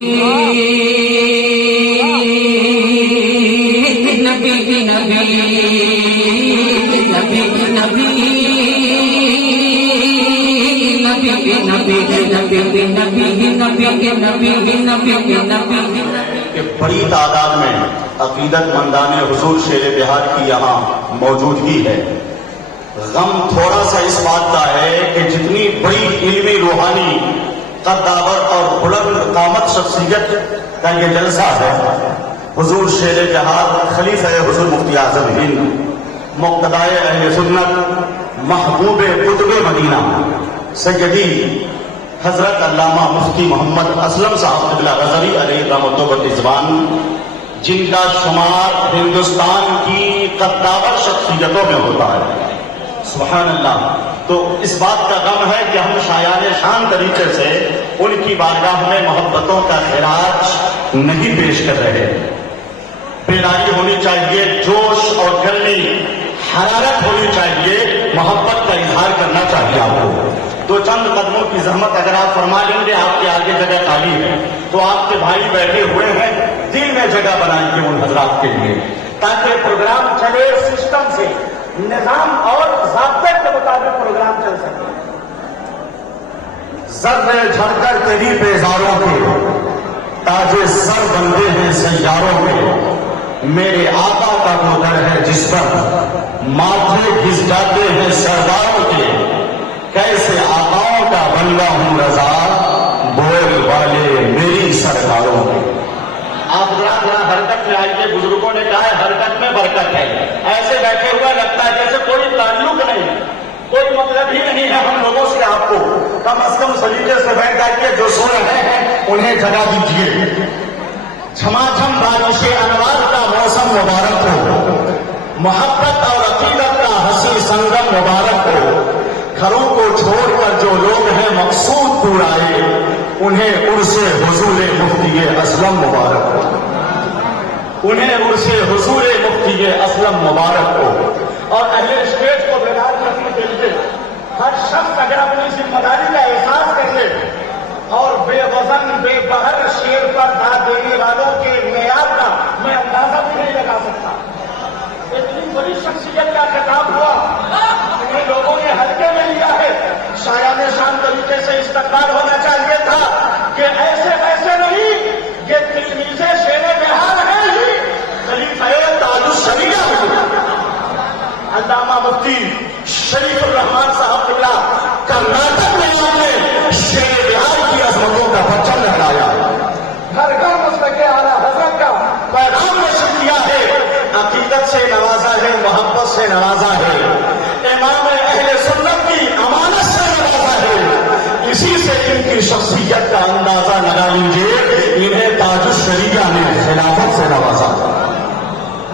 کہ بڑی تعداد میں عقیدت مندان حضور شیر بہار کی یہاں موجودگی ہے۔ غم تھوڑا سا اس بات کا ہے کہ جتنی بڑی علمی روحانی قداور اور بلند قامت شخصیت کا یہ جلسہ ہے، حضور شیر بہار خلیفہ حضور مفتی اعظم ہند مقتدائے اہل سنت محبوب قطب مدینہ سیدی حضرت علامہ مفتی محمد اسلم صاحب قبلہ غزنوی علیہ رحمۃ اللہ، جن کا شمار ہندوستان کی قداور شخصیتوں میں ہوتا ہے، سبحان اللہ۔ تو اس بات کا غم ہے کہ ہم شایان شان طریقے سے ان کی بارگاہ میں محبتوں کا خراج نہیں پیش کر رہے۔ بیداری ہونی چاہیے، جوش اور گرمی حرارت ہونی چاہیے، محبت کا اظہار کرنا چاہیے آپ کو۔ تو چند قدموں کی زحمت اگر آپ فرما لیں گے، آپ کے آگے جگہ خالی ہے تو آپ کے بھائی بیٹھے ہوئے ہیں، دل میں جگہ بنائیں گے ان حضرات کے لیے، تاکہ پروگرام چلے سسٹم سے، نظام اور ضابطے کے مطابق پروگرام چل سکے۔ ذرے جھڑ کر تیری بیزاروں کے تاج سر بندے ہیں سیاروں کے، میرے آقا کا وہ در ہے جس پر ماتھے گھس جاتے ہیں سرداروں کے، کیسے آقاؤں کا بندہ ہوں رضا، بول والے میری سرکاروں کے۔ آپ ذرا حرکت میں آئیے، بزرگوں نے کہا ہے حرکت میں برکت ہے۔ ایسے بیٹھے ہوا لگتا ہے جیسے کوئی تعلق نہیں، کوئی مطلب ہی نہیں ہے ہم لوگوں سے۔ آپ کو کم از کم سلیقے سے بیٹھ جائیے، جو سو رہے ہیں انہیں جگہ دیجیے۔ جھما جھم بارش انوار کا موسم مبارک ہو، محبت اور عقیدت کا حسین سنگم مبارک ہو۔ گھروں کو چھوڑ کر جو لوگ ہیں مقصود دور آئے، انہیں عرس حضور مفتی اسلم مبارک ہو، انہیں عرس حضور مفتی اسلم مبارک ہو۔ اور اہل اسٹیج کو بیدار کرنے کے لیے ہر شخص اگر اپنی ذمہ داری کا احساس کر لے اور بے وزن بے بہر شیر پر داد دینے والوں کے معیار کا میں اندازہ بھی نہیں لگا سکتا۔ اتنی بڑی شخصیت کا خطاب ہوا، انہیں لوگوں نے ہلکے میں لیا ہے۔ شایان شان طریقے سے استقبال ہونا چاہیے تھا کہ ایسے ایسے نہیں، یہ تلمیذ شیر بہار ہے ہی، خلیفہ تاج الشریعہ علامہ مفتی شریف الرحمان صاحب قبلہ کرناٹک میں آپ نے شیر بہار کی عظمتوں کا پرچم لہرایا۔ ہر گھر مسلک اعلیٰ حضرت کا پیغام نشر کیا ہے، عقیدت سے نوازا ہے، محبت سے نوازا ہے، امام اہل سنت کی امانت سے نوازا ہے۔ اسی سے ان کی شخصیت کا اندازہ لگا لیجیے، انہیں تاج الشریعہ نے خلافت سے نوازا۔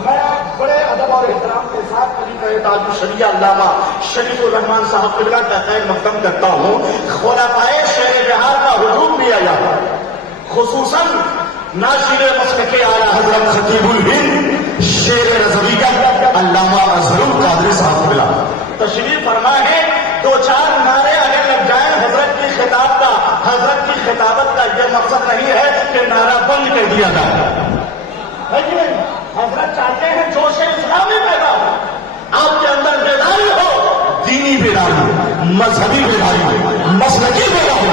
میں بڑے ادب اور احترام کے ساتھ تاج الشریعہ علامہ شریف الرحمان صاحب قبلہ کا خیر مقدم کرتا ہوں۔ خلفائے شیر بہار کا حضور بھی آیا، خصوصاً ناصر مسلک اعلیٰ حضرت خطیب الہند شیر رضوی کا علامہ اظہر القادری صاحب قبلہ تشریف فرما ہے۔ دو چار نعرے اگر لگ جائیں حضرت کی خطاب کا، حضرت کی خطابت کا یہ مقصد نہیں ہے کہ نعرہ بند کر دیا جائے، لیکن حضرت چاہتے ہیں جوش اسلامی پیدا ہو، آپ کے اندر بیداری ہو، دینی بیداری، مذہبی بیداری، مسلکی بیداری،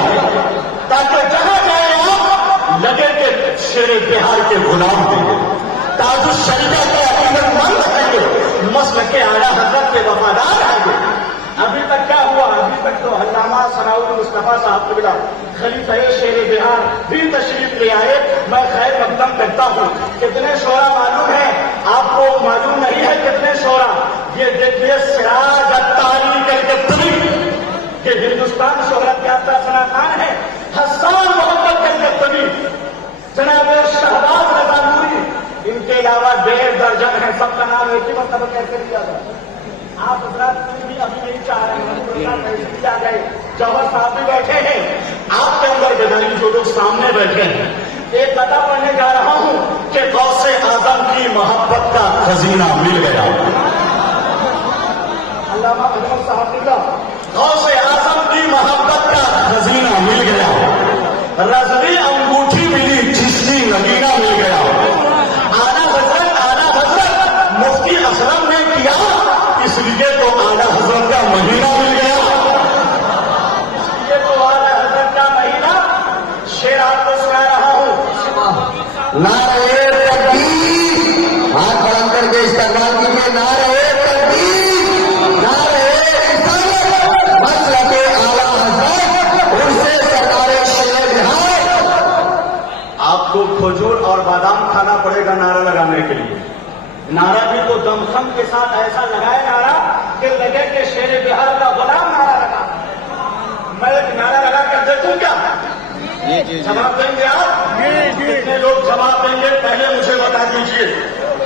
تاکہ جہاں جائیں آپ لگے کہ شیر بہار کے غلام ہیں، تاج الشریعہ کے عقیدت مند ہیں گے، مسلک اعلیٰ حضرت کے وفادار ہیں گے۔ ابھی تک کیا ہوا؟ ابھی تک تو علامہ ثناء المصطفیٰ صاحب قبلہ خلیفہ شیر بہار بھی تشریف لے آئے۔ میں خیر مقدم کرتا ہوں۔ کتنے شعرا معلوم ہے آپ کو؟ معلوم نہیں ہے کتنے شعرا؟ یہ دیکھیے سراج التاریخ الکتبی، یہ ہندوستان شہرت یافتہ ثنا خان ہے، حسان محمد الکتبی، جناب شہباز رضا نوری، ان کے علاوہ 1.5 درجن ہیں، سب کا نام ایک ہی مرتبہ کیسے لیا جائے؟ آپ حضرات بھی ابھی نہیں چاہ رہے ہیں، آ گئے، جوہر صاحب بھی بیٹھے ہیں، آپ کے اندر بیداری جو لوگ سامنے بیٹھے ہیں۔ ایک قطعہ پڑھنے جا رہا ہوں کہ غوث اعظم کی محبت کا خزینہ مل گیا۔ علامہ احمد صاحب قبلہ غوث اعظم کی محبت کا خزینہ مل گیا، رضوی انگوٹھی ملی نعرہ تکبیر، ہاتھ بلند کر کے استقبال کیجیے، نعرہ تکبیر، نعرہ رسالت، مسلک اعلیٰ حضرت عرصے سرکار شیر بہار۔ آپ کو کھجور اور بادام کھانا پڑے گا نعرہ لگانے کے لیے۔ نعرہ بھی تو دمخم کے ساتھ ایسا لگائے نعرہ کہ لگے کہ شیر بہار کا غلام نعرہ لگا۔ میں ایک نعرہ لگا کر دیکھوں کیا؟ جواب دیں گے آپ؟ کتنے لوگ جواب دیں گے پہلے مجھے بتا دیجیے۔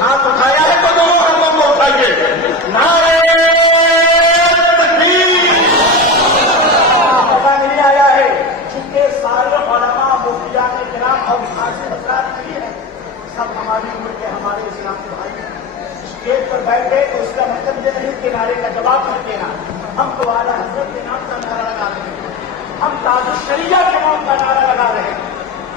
ہاتھ اٹھایا ہے تو دونوں ہاتھوں کو اٹھائیے، نعرہ تکبیر۔ پتا نہیں آیا ہے چونکہ سارے علماء مفتیان کرام اور خاص حضرات نہیں ہیں، سب ہماری عمر کے ہمارے اسلام کے بھائی ہیں۔ اسٹیج پر بیٹھے تو اس کا مطلب یہ نہیں کہ نعرے کا جواب نہیں دینا، ہم تو اعلیٰ حضرت کے نام کا نعرہ لگا رہے ہیں، ہم تاج الشریعہ کے نام کا نعرہ لگا رہے ہیں،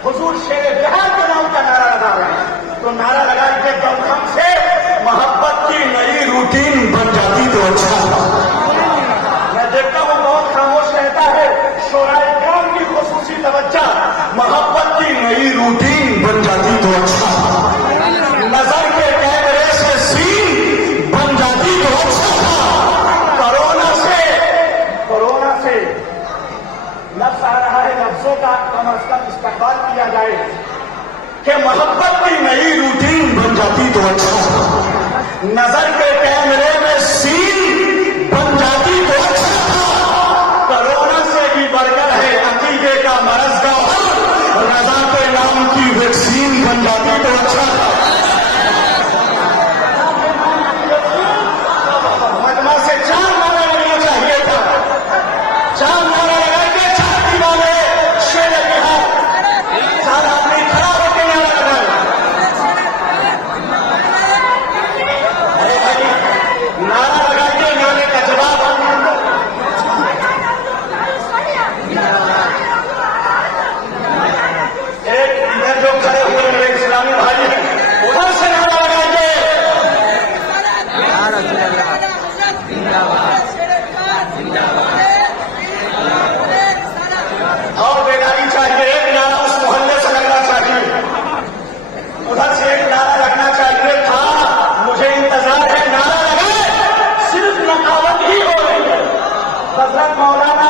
حضور شیر بہار کے نام کا نعرہ لگا رہے ہیں۔ تو نعرہ لگائی کے دمخم سے محبت کی نئی روٹین بن جاتی تو اچھا تھا۔ میں دیکھتا ہوں بہت خاموش رہتا ہے، شورائے کرام کی خصوصی توجہ، محبت کی نئی روٹین بن جاتی تو اچھا تھا، نظر کے کیمرے سے سین بن جاتی تو اچھا تھا۔ کورونا سے لفظ آ رہا ہے، لفظوں کا کم از کم استقبال کیا جائے کہ محبت کی نئی روٹین بن جاتی تو اچھا تھا، نظر کے کیمرے میں سین بن جاتی تو اچھا تھا۔ کورونا سے بھی بڑھ کر ہے عقیدے کا مرض کا حل، رضا کے نام کی ویکسین بن جاتی تو اچھا تھا۔ مجمع سے چار نعرہ لگنا چاہیے تھا، چار نعرہ لگا کے چار دیوانے شیر بہار، چار آدمی کھڑا ہو کے نعرہ لگائے۔ ارے بھائی نعرہ لگا کے نعرے کا جواب ایک ادھر جو کھڑے ہوئے میرے اسلامی بھائی ہیں ادھر سے نعرہ لگائیے۔ اور بیداری چاہیے، ایک نعرہ اس محلے سے لگنا چاہیے، ادھر سے ایک نعرہ لگنا چاہیے تھا۔ مجھے انتظار ہے نعرہ لگائے، صرف نقاوت ہی ہو رہی ہے۔ حضرت مولانا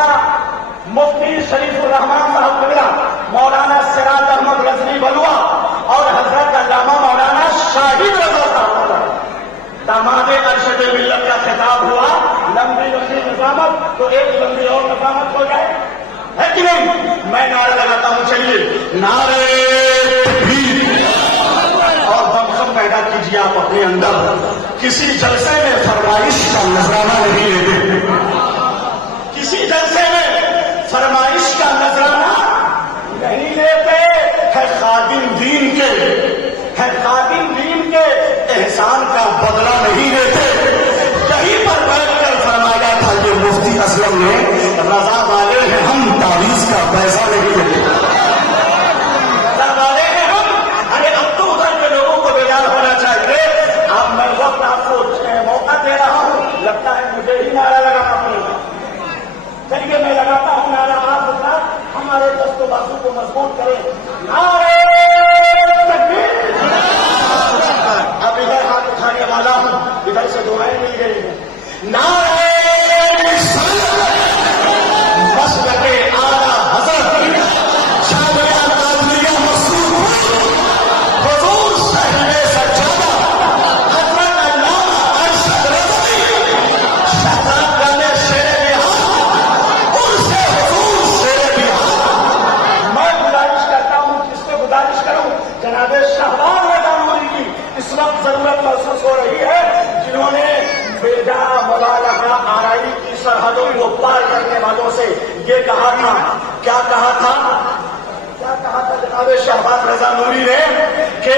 مفتی شریف الرحمان صاحب قبلہ، مولانا سراج احمد رضوی بلوا اور حضرت علامہ مولانا شاہد رضا صاحب داماد ارشد ملت کا خطاب ہوا، لمبی لمبی نظامت تو ایک لمبی اور نظامت ہو جائے، ہے کہ نہیں؟ میں نعرہ لگاتا ہوں، چلیے نعرہ تکبیر، اور دمخم پیدا کیجیے آپ اپنے اندر۔ کسی جلسے میں فرمائش کا نذرانہ نہیں لیتے، کسی جلسے میں فرمائش کا نذرانہ نہیں لیتے، ہے خادم دین کے، ہے خادم دین کے احسان کا بدلہ نہیں لیتے۔ کہیں پر بیٹھ کر فرمایا تھا کہ مفتی اسلم نے رضا والے ہیں ہم تعویذ کا پیسہ نہیں دیتے، رضا والے ہیں ہم۔ ارے اب تو ادھر کے لوگوں کو بیدار ہونا چاہیے۔ اب میں وقت آپ کو موقع دے رہا ہوں، لگتا ہے مجھے ہی نعرہ لگانا پڑے گا۔ چلیے میں لگاتا ہوں نعرہ، آپ حضرات ہمارے دست و بازو کو مضبوط کریں، نعرہ تکبیر۔ اب ادھر ہاتھ اٹھانے والا ہوں، ادھر سے دعائیں مل گئی ہیں، نعرہ مسلک اعلیٰ حضرت جامعہ قادریہ مسعود حضور صاحب سجادہ حضرت علامہ ارشد رضوی شہزاد گانے شیر بہار عرصے حضور شیر بہار۔ میں گزارش کرتا ہوں، کس سے گزارش کروں؟ جناب شہباز رضا نوری کی اس وقت ضرورت محسوس ہو رہی ہے، جنہوں نے بیجا مبالغہ آرائی کی سرحدوں کو پار کرنے والوں سے یہ کہا تھا، کیا کہا تھا؟ کیا کہا تھا جناب شہباز رضا نوری نے کہ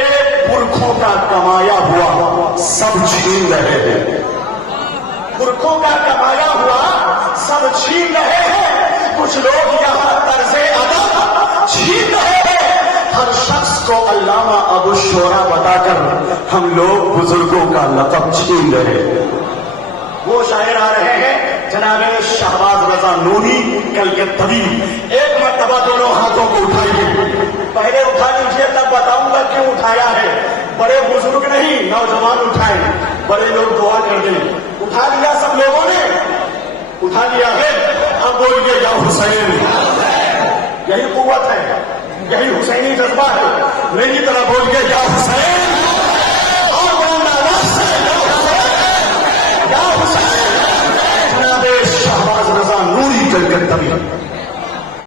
پرکھوں کا کمایا ہوا سب چھین رہے ہیں، پرکھوں کا کمایا ہوا سب چھین رہے ہیں، کچھ لوگ یہاں طرز ادب چھین رہے ہیں۔ ہر شخص کو علامہ ابو شورا بتا کر ہم لوگ بزرگوں کا لقب چھین رہے ہیں۔ وہ شاعر آ رہے ہیں جناب شہباز رضا نوری کلکتوی۔ ایک مرتبہ دونوں ہاتھوں کو اٹھائیے، پہلے اٹھا لیجیے تب بتاؤں گا کہ کیوں اٹھایا ہے؟ بڑے بزرگ نہیں، نوجوان اٹھائے، بڑے لوگ دعا کر دیں، اٹھا لیا سب لوگوں نے، اٹھا لیا ہے، اب بولیے یا حسین، یہی قوت ہے، یہی حسینی جذبہ ہے، میری طرح بولیے یا حسین۔